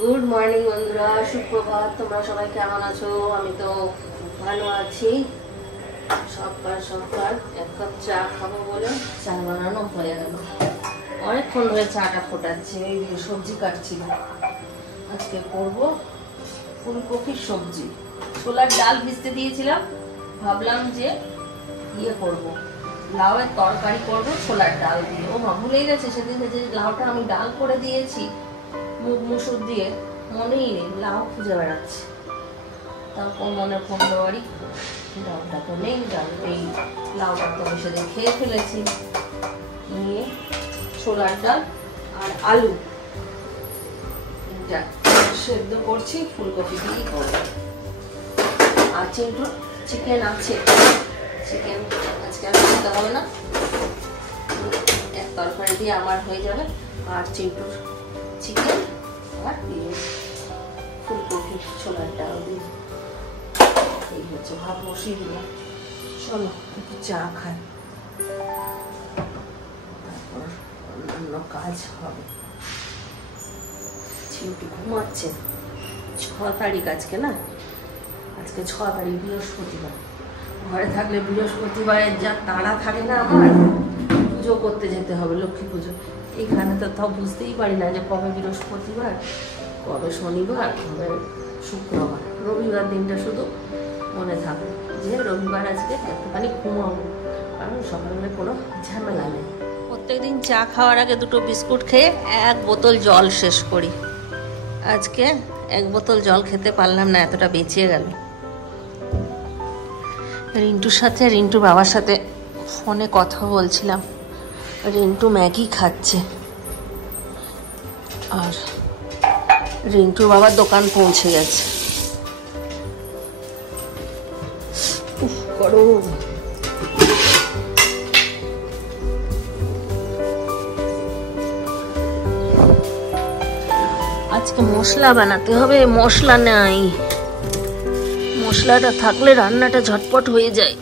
Good morning বন্ধুরা, সুপ্রভাত। তোমরা সবাই কেমন আছো? আমি তো ভালো আছি। সকাল সকাল এক কাপ চা খাবো বলে চা বানানো হয়ে গেল। অনেকক্ষণ ধরে চাটা ফোটাচ্ছি, এই সবজি কাটছিল। আজকে করবো ফুলকপির সবজি। ছোলার ডাল ভিজতে দিয়েছিলাম, ভাবলাম যে করবো, লাউয়ের তরকারি করবো ছোলার ডাল দিয়ে। ও মা ভুলেই গেছে সেদিন যে লাউটা আমি ডাল করে দিয়েছি মুগ মুসুর দিয়ে, মনেই নেই। লাউ খুঁজে বেড়াচ্ছে, তাও কোন মনে ফোন দেওয়ারই। ডালটা তো নেই, এই লাউটা তো আমি সেদিন খেয়ে ফেলেছি। নিয়ে ছোলার ডাল আর আলু সেদ্ধ করছি, ফুলকপি দিয়েই করবো। আর চিকেন আছে, চিকেন আজকে আর করতে হবে না, এক তরকারি দিয়ে আমার হয়ে যাবে। আর চিন্টুর চিকেন আর ফুলকপি ছোলার ডাল দিয়ে এই হচ্ছে। ভাত বসিয়ে দিলাম, চলো একটু চা খাই, তারপর অন্যান্য কাজ হবে। চিন্টু ঘুমাচ্ছে। 6 তারিখ আজকে, না আজকে 6 তারিখ বৃহস্পতিবার। ঘরে থাকলে বৃহস্পতিবারের যা তাড়া থাকে না আমার, পুজো করতে যেতে হবে, লক্ষ্মী পুজো। এখানে তো তাও বুঝতেই পারি না যে কবে বৃহস্পতিবার, কবে শনিবার, কবে শুক্রবার। রবিবার দিনটা শুধু মনে থাকে যে রবিবার আজকে একটুখানি ঘুমাবো, কারণ সকালে কোনো ঝামেলা নেই। প্রত্যেকদিন চা খাওয়ার আগে 2টো বিস্কুট খেয়ে 1 বোতল জল শেষ করি। আজকে 1 বোতল জল খেতে পারলাম না, এতটা বেঁচে গেল। রিন্টুর বাবার সাথে ফোনে কথা বলছিলাম। রিন্টু ম্যাগি খাচ্ছে, আর রিন্টুর বাবার দোকান পৌঁছে গেছে। গরম। আজকে মশলা বানাতে হবে, মশলা নাই। মশলাটা থাকলে রান্নাটা ঝটপট হয়ে যায়।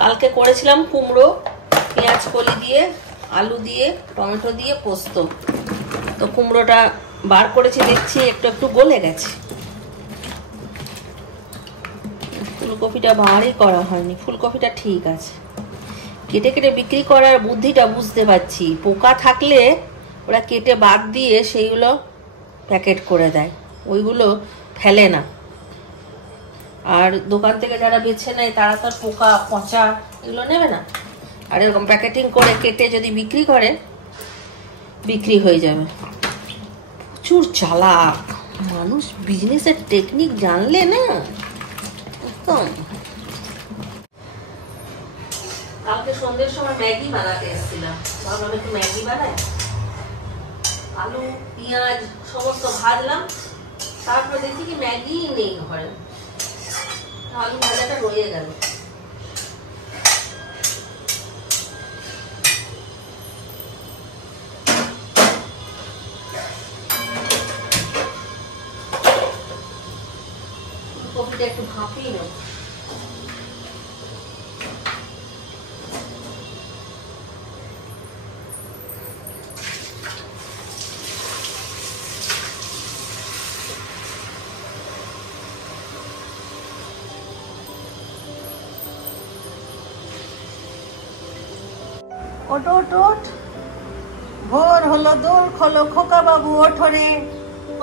কালকে করেছিলাম কুমড়ো, পেঁয়াজ কলি দিয়ে, আলু দিয়ে, টমেটো দিয়ে পোস্ত। তো কুমড়োটা বার করেছি, দেখছি একটু একটু গলে গেছে। ফুলকপিটা ভারী করা হয়নি, ফুলকপিটা ঠিক আছে। কেটে কেটে বিক্রি করার বুদ্ধিটা বুঝতে পারছি। পোকা থাকলে ওরা কেটে বাদ দিয়ে সেইগুলো প্যাকেট করে দেয়, ওইগুলো ফেলে না। আর দোকান থেকে যারা বেছে নেয় তারা তো পোকা পচা এগুলো নেবে না। আর এরকম প্যাকেটিং করে কেটে যদি বিক্রি করে, বিক্রি হয়ে যাবে। প্রচুর চালাক মানুষ, বিজনেসের টেকনিক জানলে না একদম। কালকে সন্ধ্যের সময় ম্যাগি বানাতে এসেছিলাম, ভাবলাম একটু ম্যাগি বানাই। আলু পেঁয়াজ সমস্ত ভাজলাম, তারপরে দেখি কি ম্যাগি নেই ঘরে। আলু ভাজাটা রয়ে গেল। কপিটা একটু ভাপিয়ে নেব। ওটো ওটো ওঠ, ভোর হলো, দোল খোলো, খোকা বাবু ওঠো রে,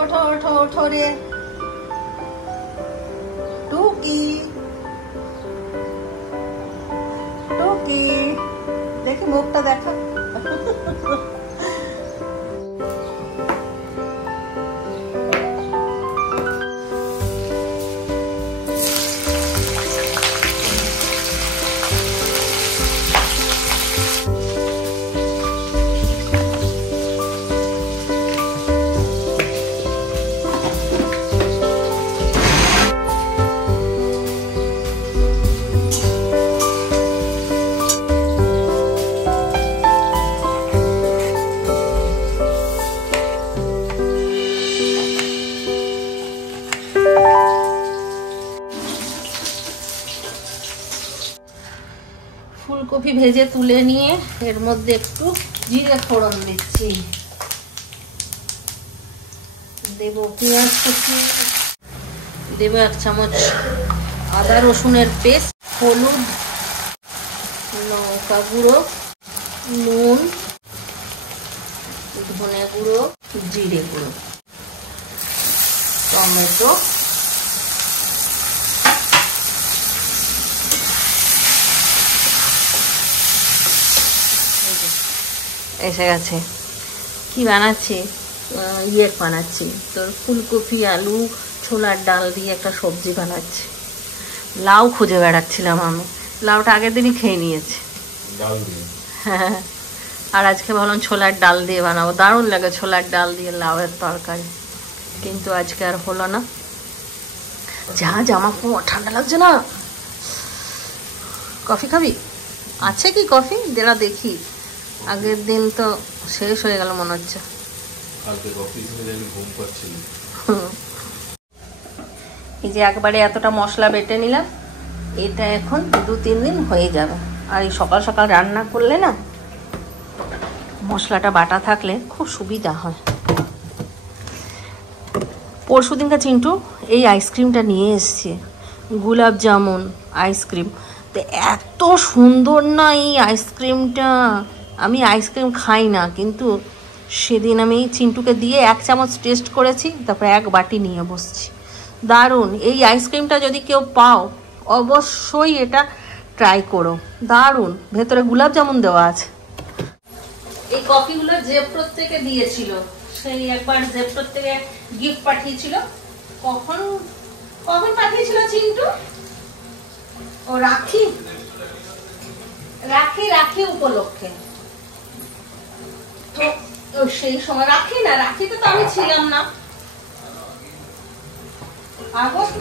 ওঠো ওঠো ওঠো রে। টুকি টুকি, দেখি মুখটা দেখা। ফুলকপি ভেজে তুলে নিয়ে এর মধ্যে একটু জিরে ফোড়ন দিচ্ছি। দেব পেঁয়াজ কুচি, দেব 1 চামচ আদা রসুনের পেস্ট, হলুদ, লঙ্কা গুঁড়ো, নুন, ধনে গুঁড়ো, জিরে গুঁড়ো, টমেটো, এসে গেছে। কি বানাচ্ছি? বানাচ্ছি তোর ফুলকপি আলু ছোলার ডাল দিয়ে একটা সবজি বানাচ্ছি। লাউ খুঁজে বেড়াচ্ছিলাম আমি, লাউটা আগের দিনই খেয়ে নিয়েছি। হ্যাঁ, আর আজকে ভাবলাম ছোলার ডাল দিয়ে বানাবো, দারুণ লাগে ছোলার ডাল দিয়ে লাউয়ের তরকারি, কিন্তু আজকে আর হলো না। যা জামা কাপড়, ঠান্ডা লাগছে না? কফি খাবি? আছে কি কফি? যেটা দেখি, আগের দিন তো শেষ হয়ে গেল মনে হচ্ছে। এই যে একবারে এতটা মশলা বেটে নিলাম, এটা এখন 2-3 দিন হয়ে যাবে। আর এই সকাল সকাল রান্না করলে না, মশলাটা বাটা থাকলে খুব সুবিধা হয়। পরশু দিনকা চিন্টু এই আইসক্রিমটা নিয়ে এসছে, গোলাপ জামুন আইসক্রিম। তো এত সুন্দর না এই আইসক্রিমটা। আমি আইসক্রিম খাই না, কিন্তু সেদিন আমি চিন্টুকে দিয়ে 1 চামচ টেস্ট করেছি, তারপরে 1 বাটি নিয়ে বসছি। দারুণ। এই আইসক্রিমটা যদি কেউ পাও অবশ্যই এটা ট্রাই করো, দারুণ। ভেতরে গোলাপ জামুন দেওয়া আছে। এই কফিগুলো জেপ্টোর থেকে দিয়েছিল, সেই একবার জেপ্টোর থেকে গিফট পাঠিয়েছিল। কখন পাঠিয়েছিল চিন্টু? ও রাখি উপলক্ষে। তো সেই সময় রাখিতে তো আমি ছিলাম না, আগস্ট।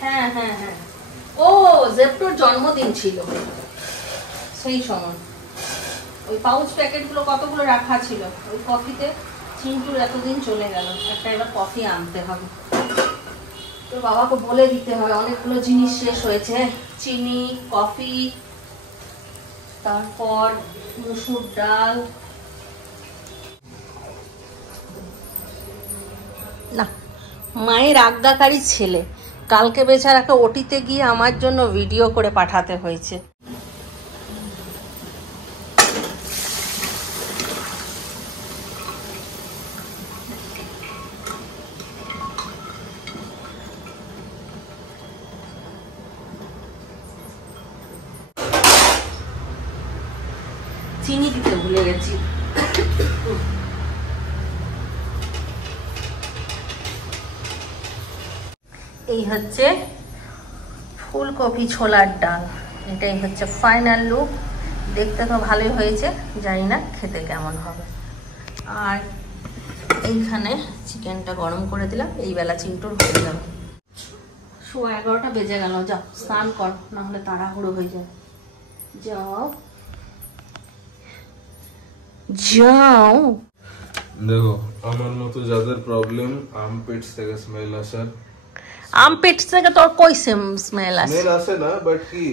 হ্যাঁ, ও জেপ্টোর জন্মদিন ছিল সেই সময়। ওই পাউচ প্যাকেটগুলো কতগুলো রাখা ছিল ওই কফিতে। চিন্টুর এতদিন চলে গেল, একটা এবার কফি আনতে হবে। তো বাবাকে বলে দিতে হবে, অনেকগুলো জিনিস শেষ হয়েছে, চিনি, কফি, তারপর মসুর ডাল। না, মায়ের আজ্ঞাকারী ছেলে। কালকে বেচারাকে ওটিতে গিয়ে আমার জন্য ভিডিও করে পাঠাতে হয়েছে। চিনি দিতে ভুলে গেছি। এই হচ্ছে ফুলকপি ছোলার ডাল, এটাই হচ্ছে ফাইনাল লুক। দেখতে তো ভালোই হয়েছে, জানি না খেতে কেমন হবে। আর এইখানে চিকেনটা গরম করে দিলাম, এই বেলা চিন্টুর হয়ে যাবে। 11:15 বেজে গেল। যাও স্নান কর, না হলে তাড়াহুড়ো হয়ে যায়। যাও দেখো, আমার মতো যাদের প্রবলেম আর্মপিটস থেকে স্মেল আসার, আর্মপিটস থেকে তোর কই স্মেল আসে না, বাট কি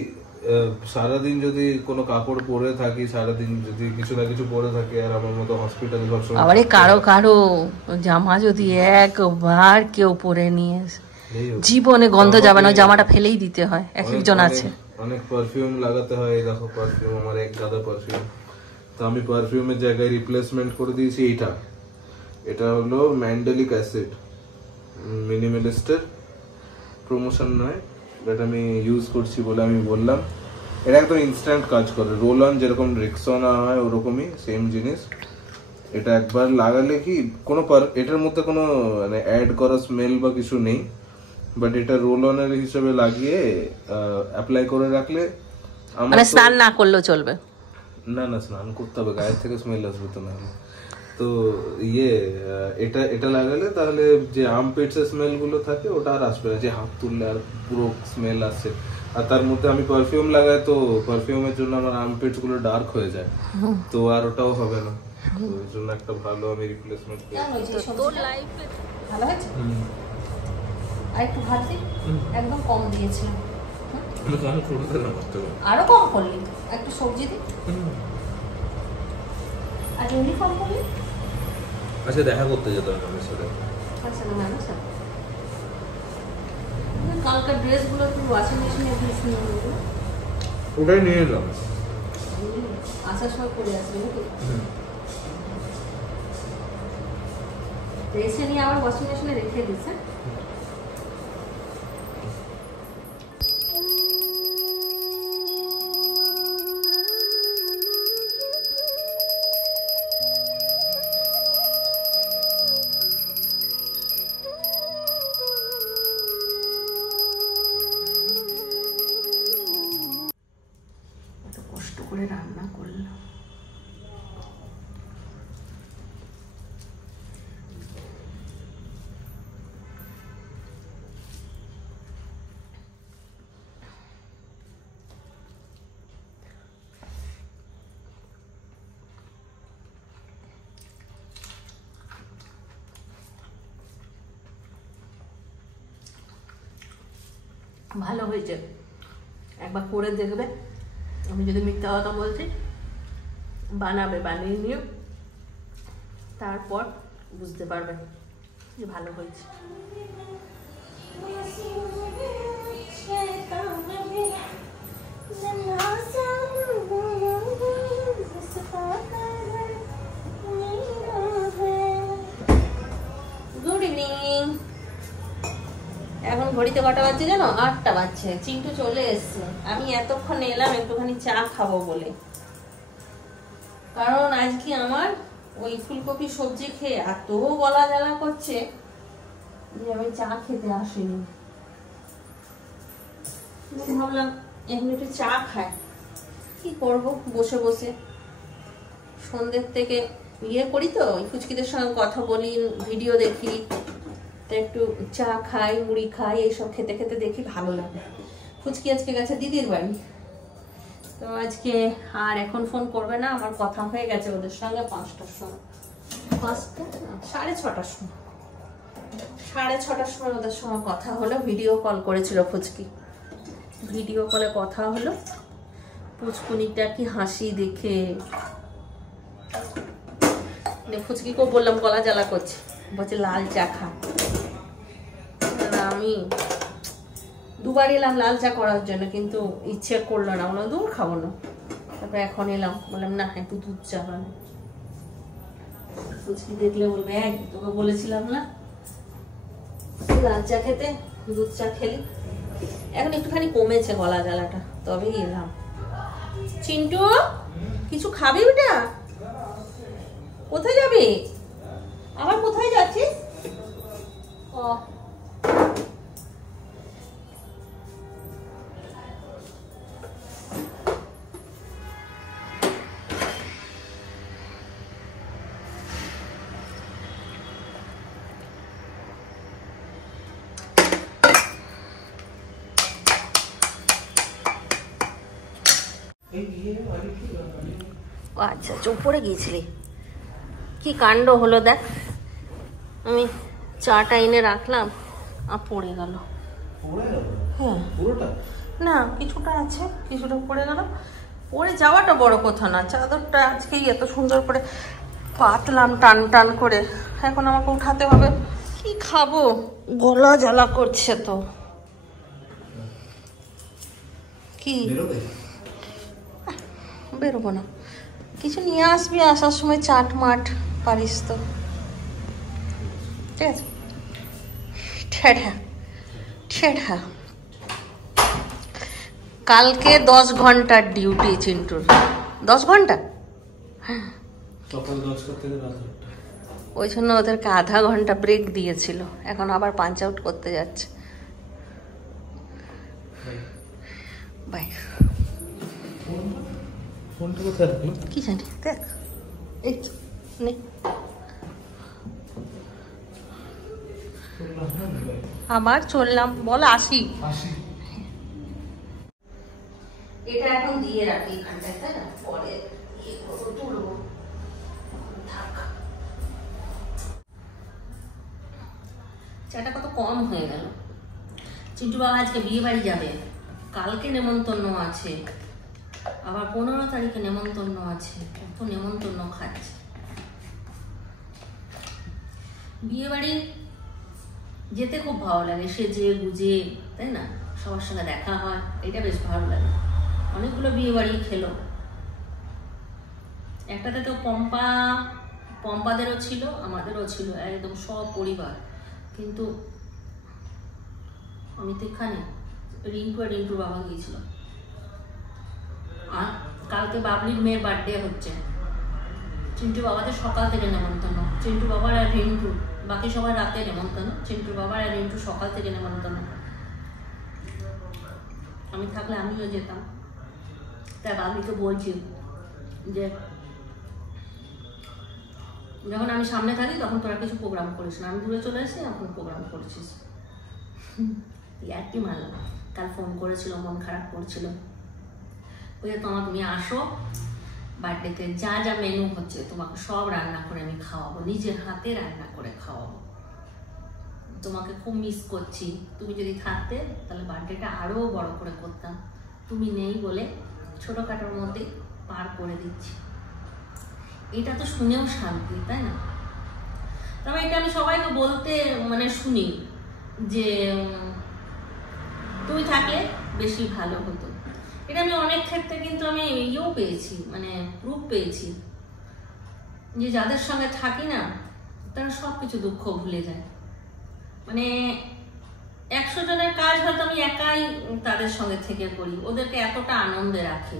সারাদিন যদি কোনো কাপড় পরে থাকি, সারাদিন যদি কিছু না কিছু পরে থাকে, আর আমার মতো হসপিটালে সবসময় আবার কারো জামা যদি একবার কেউ পরে নিয়ে জীবনে গন্ধ যাবে না, জামাটা ফেলেই দিতে হয়। একজন আছে, অনেক পারফিউম লাগাতে হয়। দেখো পারফিউম আমার এক গাদা পারফিউম, তো আমি পারফিউমের জায়গায় রিপ্লেসমেন্ট করে দিয়েছি এটা হলো ম্যান্ডেলিক অ্যাসিড, মিনিমালিস্টের প্রমোশন নয়, বাট আমি ইউজ করছি বলে আমি বললাম। এটা একদম ইনস্ট্যান্ট কাজ করে, রোল অন যেরকম রেক্সোনা হয় ওরকমই সেম জিনিস। এটা একবার লাগালে কি কোনো এটার মধ্যে কোনো মানে অ্যাড করা স্মেল বা কিছু নেই, বাট এটা রোল অনের হিসেবে লাগিয়ে অ্যাপ্লাই করে রাখলে, মানে স্নান না করলেও চলবে না? স্নান করতে হবে, গায়ের থেকে স্মেল আসবে তো। না তো এটা লাগালে তাহলে যে আর্মপিটস এর স্মেল গুলো থাকে ওটা আর আসবে না, যে হাত তুললে আর পুরো স্মেল আসে। আর তার মধ্যে আমি পারফিউম লাগাই, তো পারফিউমের জন্য আমার আর্মপিটস গুলো ডার্ক হয়ে যায়, তো আর ওটাও হবে না। তো এর জন্য একটা ভালো আমি রিপ্লেসমেন্ট পেয়েছি। তোর লাইফে ভালো হয়েছে। আর একটু ভাত দি, একদম কম দিয়েছিলাম। কম করতে না, আরো কম করলি, একটু সবজি দি। আর আজ ইউনিফর্ম করবি? আচ্ছা দেখা করতে যেতে হবে আমার সাথে। আচ্ছা না ম্যামের সাথে কালকার ড্রেসগুলো তুই ওয়াশিং মেশিনে দিস নি? ওটাই নিয়ে এলাম। আসার সময় পরে আসবি নাকি? এসে নিয়ে আবার ওয়াশিং মেশিনে রেখে দিস। হ্যাঁ কষ্ট করে রান্না করলাম। ভালো হয়েছে, একবার করে দেখবে। আমি যদি মিথ্যা কথা বলছি, বানাবে, বানিয়ে নিও, তারপর বুঝতে পারবে যে ভালো হয়েছে। Good evening. এখন ঘড়িতে কটা বাজছে জানো? 8টা বাজছে। চিন্টু চলে এসছে। আমি এতক্ষণ এলাম একটুখানি চা খাবো বলে, কারণ আজকে আমার ওই ফুলকপি সবজি খেয়ে এত গলা জ্বালা করছে যে আমি চা খেতে আসিনি। ভাবলাম এখন একটু চা খাই, কি করবো বসে বসে। সন্ধ্যের থেকে ইয়ে করি তো, ফুচকিদের সঙ্গে কথা বলি, ভিডিও দেখি, তা একটু চা খাই, মুড়ি খাই, এইসব খেতে খেতে দেখি ভালো লাগে। ফুচকি আজকে গেছে দিদির বাড়ি, তো আজকে আর এখন ফোন করবে না, আমার কথা হয়ে গেছে ওদের সঙ্গে 5টার সময়, 6:30টার সময়, 6:30টার সময় ওদের সঙ্গে কথা হলো। ভিডিও কল করেছিল ফুচকি, ভিডিও কলে কথা হলো। পুচকুনিটা কি হাসি দেখে। ফুচকিকেও বললাম গলা জ্বালা করছে, বলছে লাল চা খা। আমি দুবার এলাম লাল চা করার জন্য, কিন্তু ইচ্ছে করলো না, বললাম দূর খাবো না। তারপর এখন এলাম, বললাম না একটু দুধ চা বানাই। ফুচকি দেখলে বলবে তোকে বলেছিলাম না লাল চা খেতে, দুধ চা খেলি। এখন একটুখানি কমেছে গলা জ্বালাটা, তবেই এলাম। চিন্টু কিছু খাবি ওটা? কোথায় যাবি? আবার কোথায় যাচ্ছিস? ও আচ্ছা, চুপ পড়ে গিয়েছিলি, কি কাণ্ড হলো দেখ। আমি চাটা এনে রাখলাম আর পড়ে গেল। হ্যাঁ না, কিছুটা আছে, কিছুটা পড়ে গেল। পড়ে যাওয়াটা বড় কথা না, চাদরটা আজকেই এত সুন্দর করে পাতলাম টান টান করে, এখন আমাকে উঠাতে হবে। কি খাবো, গলা জ্বালা করছে তো। কি বেরোবো না, কিছু নিয়ে আসবি আসার সময়, চাট মাট পারিস তো? ঠিক আছে, ঠেঠা ঠেঠা। কালকে 10 ঘন্টার ডিউটি চিন্টুর। 10 ঘন্টা, সকাল 10টা থেকে রাত 8টা। ওই জন্য ওদেরকে আধা ঘন্টা ব্রেক দিয়েছিল, এখন আবার পাঞ্চ আউট করতে যাচ্ছে। বাই। ফোনটা কোথায় রাখলি? কি জানি, দেখ এই তো নে। আবার চললাম, বল আসি। এটা এখন দিয়ে রাখি এখানটায়, তাই না? পরে তুলবো। থাক, চাটা কত কম হয়ে গেল। চিন্টু বাবা আজকে বিয়ে বাড়ি যাবে, কালকে নেমন্তন্ন আছে, আবার 15 তারিখে নেমন্তন্ন আছে। কত নেমন্তন্ন খাচ্ছে। বিয়ে বাড়ি যেতে খুব ভালো লাগে, সেজে গুজে, তাই না, সবার সঙ্গে দেখা হয়, এটা বেশ ভালো লাগে। অনেকগুলো বিয়ে বাড়ি খেলো, একটাতে তো পম্পাদেরও ছিল, আমাদেরও ছিল, একদম সব পরিবার। কিন্তু আমি তো এখানে রিঙ্কু আর রিঙ্কুর বাবা গিয়েছিল। আর কালকে বাবলির মেয়ের বার্থডে হচ্ছে, চিন্টু বাবাদের সকাল থেকে নেমন্তন্ন, চিন্টু বাবার আর রিন্টু, বাকি সবার রাতে নেমন্তন্ন, চিন্টু বাবার আর রিন্টু সকাল থেকে নেমন্তন্ন। আমি থাকলে আমিও যেতাম। তাই বাবলিকে বলছি যে যখন আমি সামনে থাকি তখন তোরা কিছু প্রোগ্রাম করিস না, আমি দূরে চলে এসে এখন প্রোগ্রাম করেছিস। একটি মারলাম। কাল ফোন করেছিল, মন খারাপ করছিল, ওই যে তুমি আসো বার্থডেতে, যা যা মেনু হচ্ছে তোমাকে সব রান্না করে আমি খাওয়াবো, নিজের হাতে রান্না করে খাওয়াবো, তোমাকে খুব মিস করছি, তুমি যদি থাকতে তাহলে বার্থডেটা আরো বড় করে করতাম, তুমি নেই বলে ছোটখাটোর মধ্যে পার করে দিচ্ছি। এটা তো শুনেও শান্তি, তাই না? তবে এটা আমি সবাইকে বলতে শুনি যে তুমি থাকলে বেশি ভালো হতো। এটা আমি অনেক ক্ষেত্রে কিন্তু আমি ইয়েও পেয়েছি, প্রুফ পেয়েছি যে যাদের সঙ্গে থাকি না তারা সবকিছু দুঃখ ভুলে যায়। 100 জনের কাজ হয়তো আমি একাই তাদের সঙ্গে থেকে করি, ওদেরকে এতটা আনন্দে রাখি।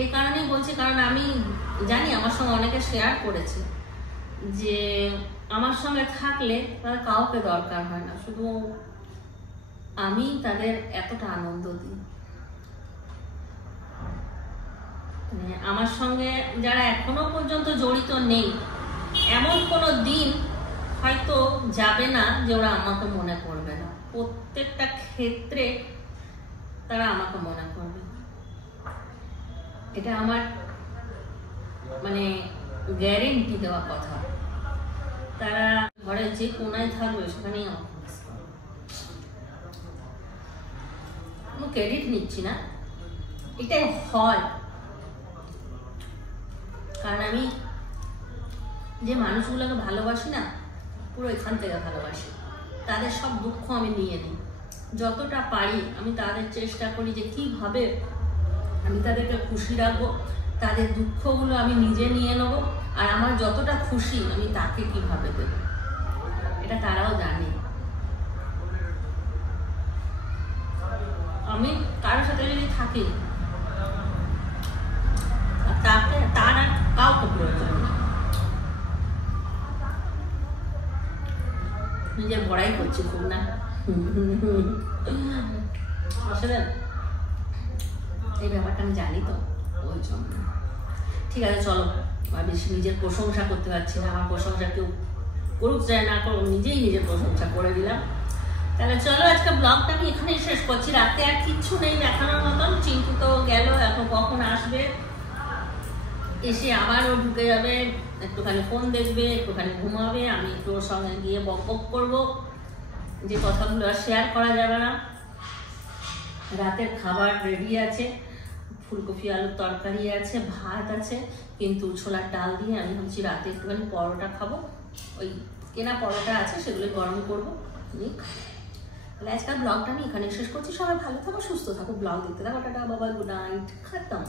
এই কারণেই বলছি, কারণ আমি জানি আমার সঙ্গে অনেকে শেয়ার করেছে যে আমার সঙ্গে থাকলে তাদের কাউকে দরকার হয় না, শুধু আমি তাদের এতটা আনন্দ দিই। আমার সঙ্গে যারা এখনো পর্যন্ত জড়িত নেই, এমন কোনো দিন হয়তো যাবে না যে ওরা আমাকে মনে করবে না, প্রত্যেকটা ক্ষেত্রে তারা আমাকে মনে করবে। এটা আমার গ্যারেন্টি দেওয়া কথা। তারা ঘরে যে কোনায় থাকবে সেখানেই আমাকে মিস করবে। কোনো ক্রেডিট নিচ্ছি না, এটাই হয়। কারণ আমি যে মানুষগুলোকে ভালোবাসি না, পুরো এখান থেকে ভালোবাসি, তাদের সব দুঃখ আমি নিয়ে নিই, যতটা পারি আমি তাদের চেষ্টা করি যে কিভাবে আমি তাদেরকে খুশি রাখবো, তাদের দুঃখগুলো আমি নিজে নিয়ে নেবো, আর আমার যতটা খুশি আমি তাকে কিভাবে দেবো, এটা তারাও জানে। আমি কারোর সাথে যদি থাকি তাকে তার আর কাউকে প্রয়োজন না, নিজের বড়াই করছি খুব না আসলে এই ব্যাপারটা আমি জানি তো, ওই জন্য। ঠিক আছে, চলো, বেশি নিজের প্রশংসা করতে পারছি না, আমার প্রশংসা কেউ করুক চাই না করুক, নিজেই নিজের প্রশংসা করে দিলাম। তাহলে চলো আজকে ব্লগটা আমি এখানেই শেষ করছি। রাতে আর কিচ্ছু নেই দেখানোর মতন, চিন্টু তো গেল, এখন কখন আসবে, এসে আবারও ঢুকে যাবে, একটুখানি ফোন দেখবে, একটুখানি ঘুমাবে, আমি একটু ওর সঙ্গে গিয়ে বক বক করবো, যে কথাগুলো আর শেয়ার করা যাবে না। রাতের খাবার রেডি আছে, ফুলকপি আলুর তরকারি আছে, ভাত আছে, কিন্তু ছোলার ডাল দিয়ে আমি ভাবছি রাতে একটুখানি পরোটা খাবো, ওই কেনা পরোটা আছে সেগুলো গরম করবো, তাহলে আজকাল ব্লগটা আমি এখানে শেষ করছি। সবাই ভালো থাকো, সুস্থ থাকো, ব্লগ দেখতে থাকো, টাটা, বাবা, গুড নাইট, খতম।